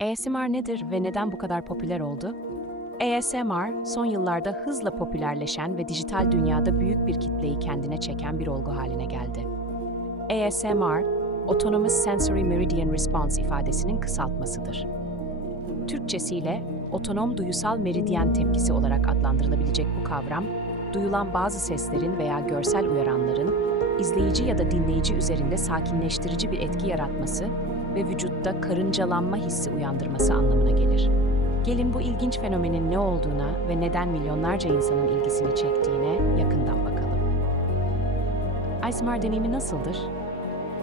ASMR nedir ve neden bu kadar popüler oldu? ASMR, son yıllarda hızla popülerleşen ve dijital dünyada büyük bir kitleyi kendine çeken bir olgu haline geldi. ASMR, Autonomous Sensory Meridian Response ifadesinin kısaltmasıdır. Türkçesiyle otonom duyusal meridyen tepkisi olarak adlandırılabilecek bu kavram, duyulan bazı seslerin veya görsel uyaranların izleyici ya da dinleyici üzerinde sakinleştirici bir etki yaratması ve vücutta karıncalanma hissi uyandırması anlamına gelir. Gelin bu ilginç fenomenin ne olduğuna ve neden milyonlarca insanın ilgisini çektiğine yakından bakalım. ASMR deneyimi nasıldır?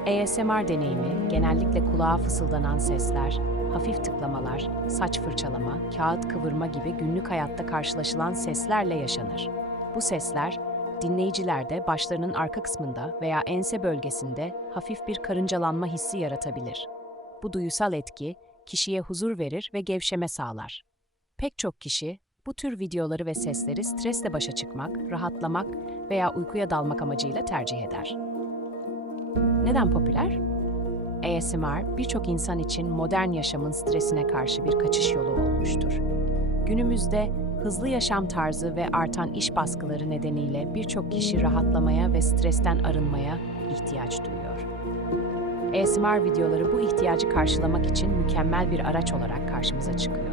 ASMR deneyimi genellikle kulağa fısıldanan sesler, hafif tıklamalar, saç fırçalama, kağıt kıvırma gibi günlük hayatta karşılaşılan seslerle yaşanır. Bu sesler, dinleyicilerde başlarının arka kısmında veya ense bölgesinde hafif bir karıncalanma hissi yaratabilir. Bu duyusal etki, kişiye huzur verir ve gevşeme sağlar. Pek çok kişi, bu tür videoları ve sesleri stresle başa çıkmak, rahatlamak veya uykuya dalmak amacıyla tercih eder. Neden popüler? ASMR birçok insan için modern yaşamın stresine karşı bir kaçış yolu olmuştur. Günümüzde hızlı yaşam tarzı ve artan iş baskıları nedeniyle birçok kişi rahatlamaya ve stresten arınmaya ihtiyaç duyuyor. ASMR videoları bu ihtiyacı karşılamak için mükemmel bir araç olarak karşımıza çıkıyor.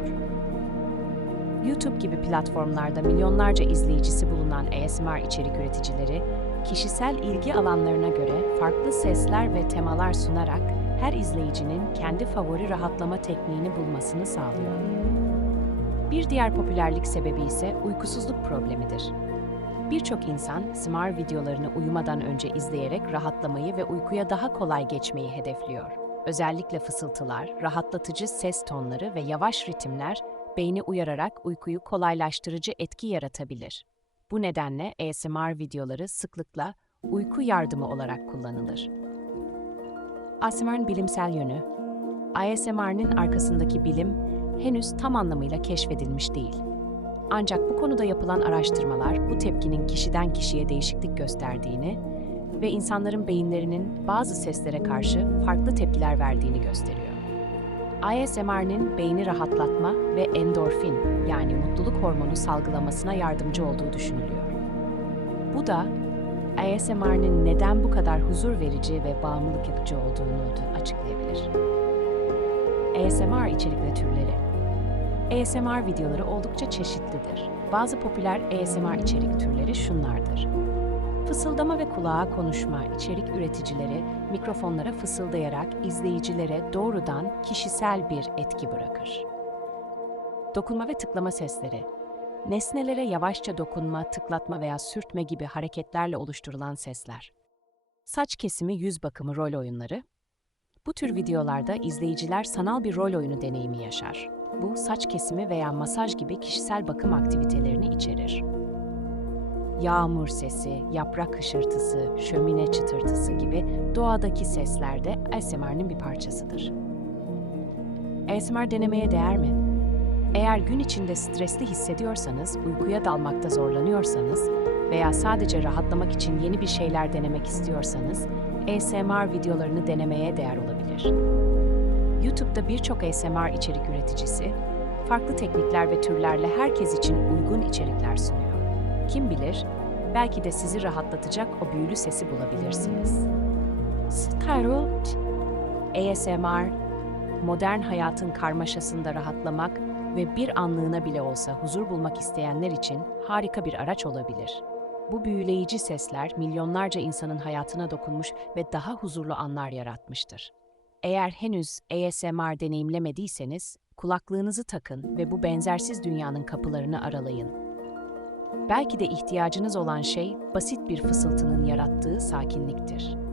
YouTube gibi platformlarda milyonlarca izleyicisi bulunan ASMR içerik üreticileri, kişisel ilgi alanlarına göre farklı sesler ve temalar sunarak her izleyicinin kendi favori rahatlama tekniğini bulmasını sağlıyor. Bir diğer popülerlik sebebi ise uykusuzluk problemidir. Birçok insan SMR videolarını uyumadan önce izleyerek rahatlamayı ve uykuya daha kolay geçmeyi hedefliyor. Özellikle fısıltılar, rahatlatıcı ses tonları ve yavaş ritimler beyni uyararak uykuyu kolaylaştırıcı etki yaratabilir. Bu nedenle ASMR videoları sıklıkla uyku yardımı olarak kullanılır. ASMR'ın bilimsel yönü ASMR'nin arkasındaki bilim henüz tam anlamıyla keşfedilmiş değil. Ancak bu konuda yapılan araştırmalar bu tepkinin kişiden kişiye değişiklik gösterdiğini ve insanların beyinlerinin bazı seslere karşı farklı tepkiler verdiğini gösteriyor. ASMR'nin beyni rahatlatma ve endorfin yani mutluluk hormonu salgılamasına yardımcı olduğu düşünülüyor. Bu da ASMR'nin neden bu kadar huzur verici ve bağımlılık yapıcı olduğunu açıklayabilir. ASMR içerikli türleri ASMR videoları oldukça çeşitlidir. Bazı popüler ASMR içerik türleri şunlardır. Fısıldama ve kulağa konuşma içerik üreticileri mikrofonlara fısıldayarak izleyicilere doğrudan kişisel bir etki bırakır. Dokunma ve tıklama sesleri Nesnelere yavaşça dokunma, tıklatma veya sürtme gibi hareketlerle oluşturulan sesler. Saç kesimi yüz bakımı rol oyunları Bu tür videolarda izleyiciler sanal bir rol oyunu deneyimi yaşar. Bu saç kesimi veya masaj gibi kişisel bakım aktivitelerini içerir. Yağmur sesi, yaprak hışırtısı, şömine çıtırtısı gibi doğadaki sesler de ASMR'nin bir parçasıdır. ASMR denemeye değer mi? Eğer gün içinde stresli hissediyorsanız, uykuya dalmakta zorlanıyorsanız veya sadece rahatlamak için yeni bir şeyler denemek istiyorsanız, ASMR videolarını denemeye değer olabilir. YouTube'da birçok ASMR içerik üreticisi, farklı teknikler ve türlerle herkes için uygun içerikler sunuyor. Kim bilir, belki de sizi rahatlatacak o büyülü sesi bulabilirsiniz. Skyroot, ASMR, modern hayatın karmaşasında rahatlamak ve bir anlığına bile olsa huzur bulmak isteyenler için harika bir araç olabilir. Bu büyüleyici sesler milyonlarca insanın hayatına dokunmuş ve daha huzurlu anlar yaratmıştır. Eğer henüz ASMR deneyimlemediyseniz, kulaklığınızı takın ve bu benzersiz dünyanın kapılarını aralayın. Belki de ihtiyacınız olan şey basit bir fısıltının yarattığı sakinliktir.